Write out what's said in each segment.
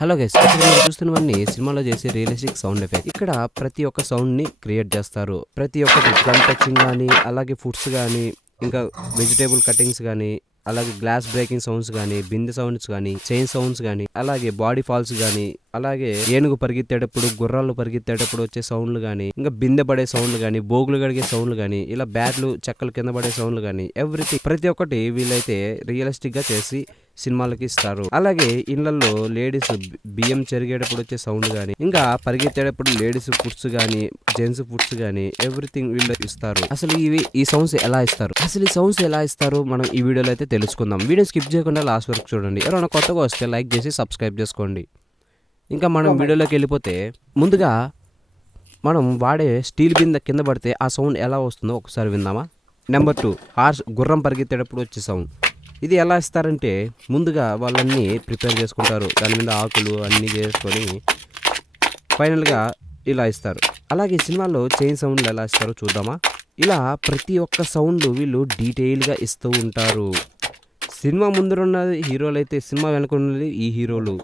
Hello guys, ఇక్కడ మీరు చూస్తున్నవన్నీ సినిమాలో చేసే రియలిస్టిక్ సౌండ్ ఎఫెక్ట్. ఇక్కడ ప్రతి ఒక్క సౌండ్ ని క్రియేట్ చేస్తారు. ప్రతి ఒక్కటి గన్ టచింగ్ కానీ, అలాగే ఫుడ్స్ కానీ, ఇంకా వెజిటేబుల్ కటింగ్స్ కానీ, అలాగే గ్లాస్ బ్రేకింగ్ సౌండ్స్ కానీ, బిందె సౌండ్స్ కానీ, చైన్ సౌండ్స్ కానీ, అలాగే బాడీ ఫాల్స్ కానీ, అలాగే ఏనుగు పరిగెత్తేటప్పుడు, గుర్రాలు పరిగెత్తేటప్పుడు వచ్చే సౌండ్లు కానీ, ఇంకా బిందె పడే సౌండ్లు కానీ, బోగులు గడిగే సౌండ్లు కానీ, ఇలా బ్యాట్లు చెక్కలు కింద పడే సౌండ్లు కానీ, ఎవ్రీథింగ్ ప్రతి ఒక్కటి వీళ్ళైతే రియలిస్టిక్ గా చేసి సినిమాలకి ఇస్తారు. అలాగే ఇళ్లలో లేడీస్ బియ్యం చెరిగేటప్పుడు వచ్చే సౌండ్ కానీ, ఇంకా పరిగెత్తేటప్పుడు లేడీస్ ఫుడ్స్ కానీ, జెంట్స్ ఫుడ్స్ కానీ, ఎవ్రీథింగ్ వీళ్ళు ఇస్తారు. అసలు ఈ సౌండ్స్ ఎలా ఇస్తారు, మనం ఈ వీడియోలో అయితే తెలుసుకుందాం. వీడియో స్కిప్ చేయకుండా లాస్ట్ వరకు చూడండి. ఎవరైనా కొత్తగా వస్తే లైక్ చేసి సబ్స్క్రైబ్ చేసుకోండి. ఇంకా మనం వీడియోలోకి వెళ్ళిపోతే, ముందుగా మనం వాడే స్టీల్ బిందె కింద పడితే ఆ సౌండ్ ఎలా వస్తుందో ఒకసారి విందామా. నెంబర్ 2, హార్స్ గుర్రం పరిగెత్తేటప్పుడు వచ్చే సౌండ్. ఇది ఎలా ఇస్తారంటే, ముందుగా వాళ్ళన్నీ ప్రిపేర్ చేసుకుంటారు, దాని మీద ఆకులు అన్నీ చేసుకొని ఫైనల్గా ఇలా ఇస్తారు. అలాగే సినిమాలో చైన్ సౌండ్లు ఎలా ఇస్తారో చూద్దామా. ఇలా ప్రతి ఒక్క సౌండ్ వీళ్ళు డీటెయిల్గా ఇస్తూ ఉంటారు. సినిమా ముందరున్నది హీరోలు అయితే, సినిమా వెనుకున్నది ఈ హీరోలు.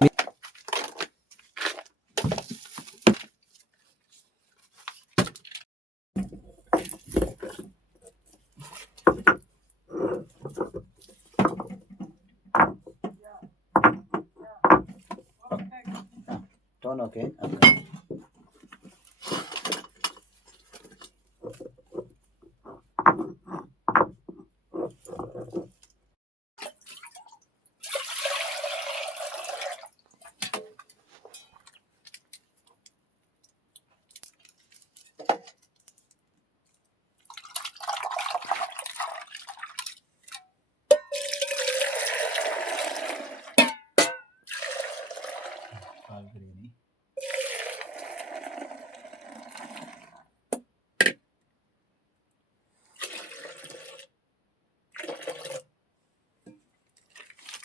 Tone okay.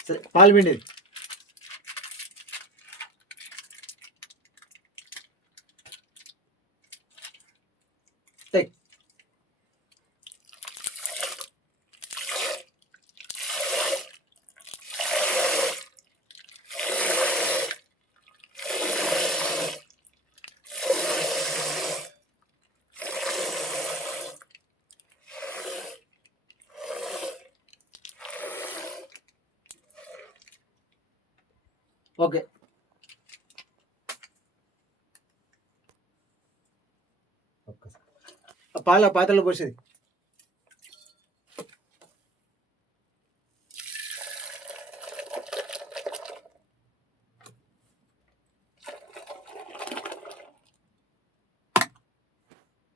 సరే, పాలు పిండేది ఓకే. పాల పాత్రలో పోసేది.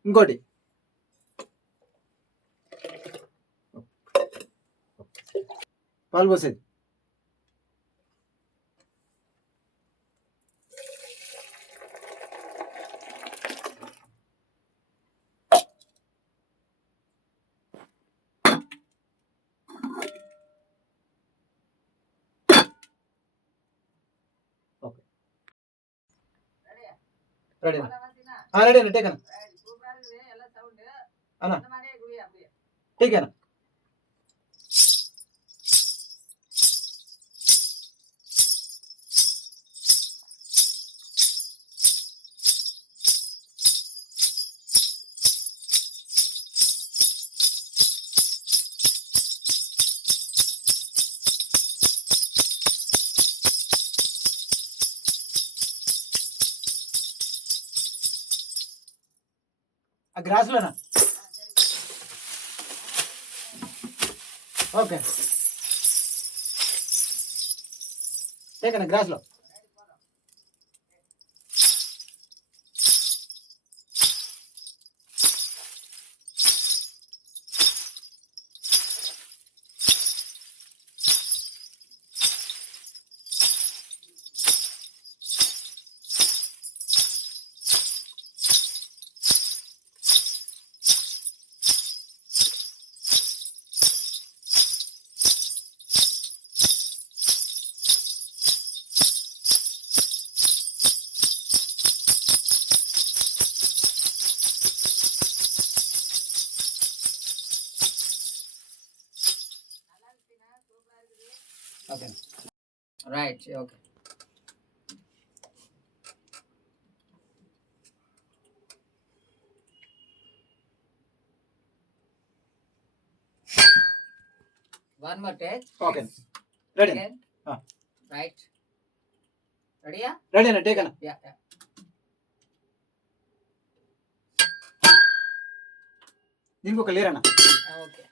ఇంకోటి పాలు పోసేది. రెడీ రెడీ అన్న టేక్ అన్న టేక్ అన్న. ఆ గ్రాసులోనా? ఓకే టేకన్నా గ్రాస్లో. Okay right okay. One more take. Okay. Ready. Again. Right. Ready? Yeah. Ready అన్న టేక్ అన్న. Yeah. దీనికి ఒక లేర్ అన్న. Okay.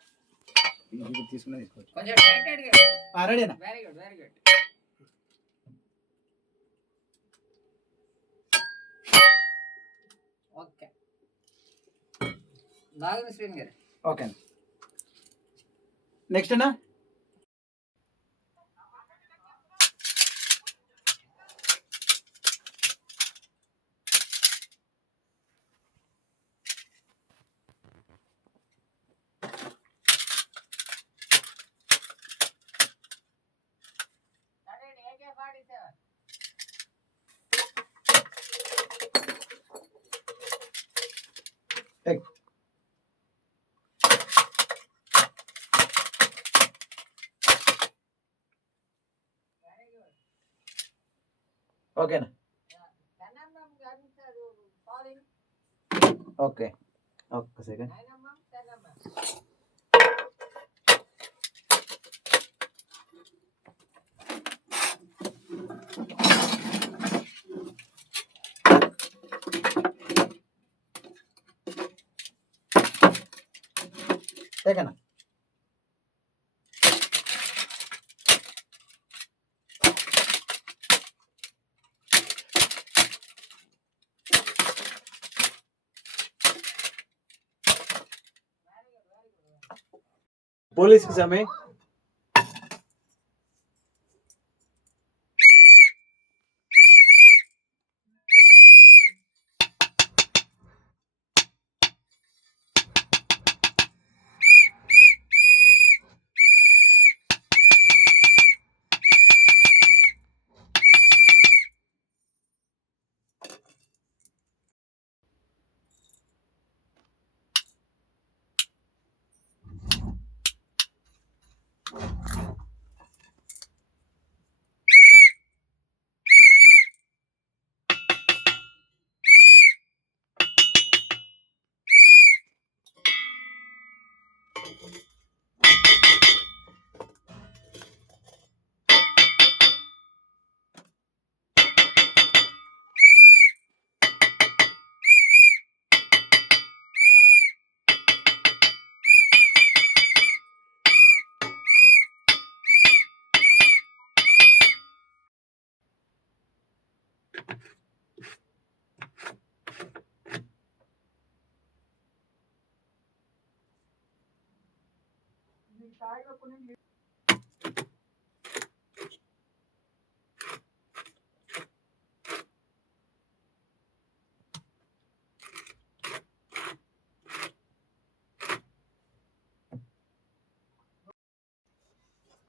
ఇది తీసుకున్నా తీసుకోవచ్చు. కొంచెం టైట్ గా. రెడీ అన్న. Very good. Very good. Okay. బాగుంది శ్రీన్ గారు. ఓకే అన్న. నెక్స్ట్ అన్న. టేక్. ఓకేనా. ఓకే ఒక్క సెకండ్. టేకనా. పోలీస్కి సమయం.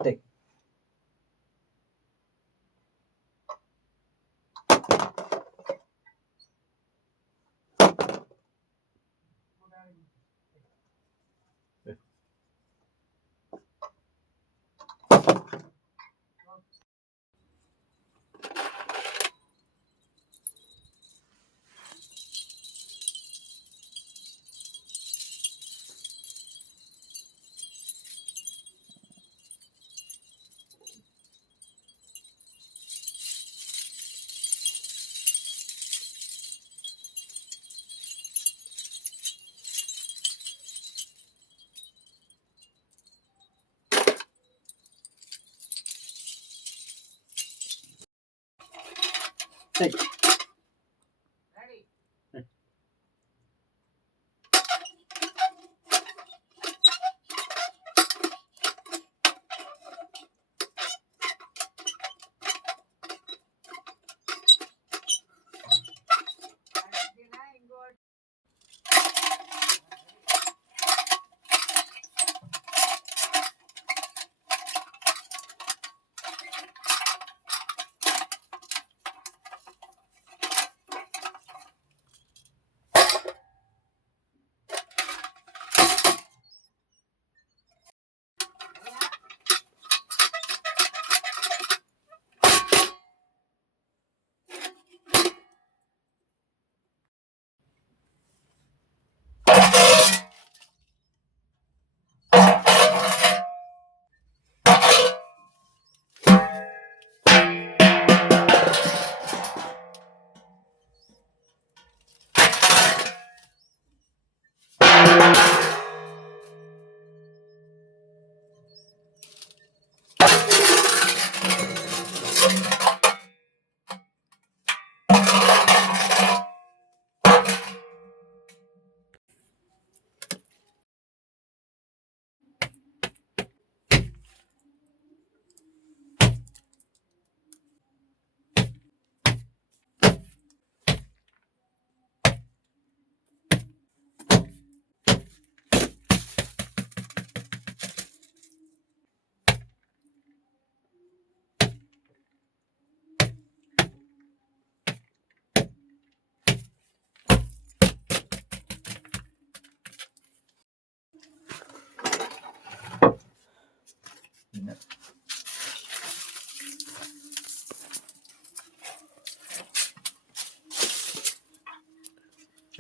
Take. Take. Ready.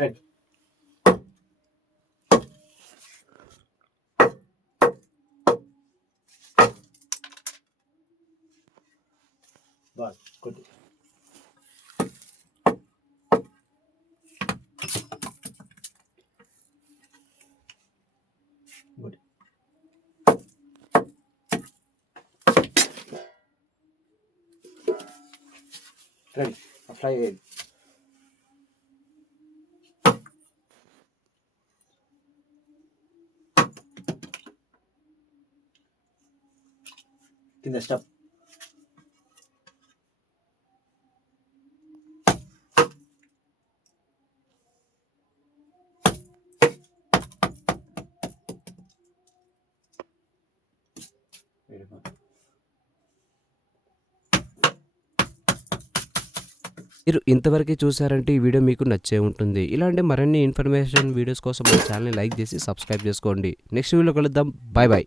Ready. Ball. Good. Good. Ready. Apply it. In the step. Very good. మీరు ఇంతవరకు చూసారంటే ఈ వీడియో మీకు నచ్చే ఉంటుంది. ఇలాంటి మరిన్ని ఇన్ఫర్మేషన్ వీడియోస్ కోసం మన ఛానల్ని లైక్ చేసి సబ్స్క్రైబ్ చేసుకోండి. నెక్స్ట్ వీడియోలో కలుద్దాం. Bye bye.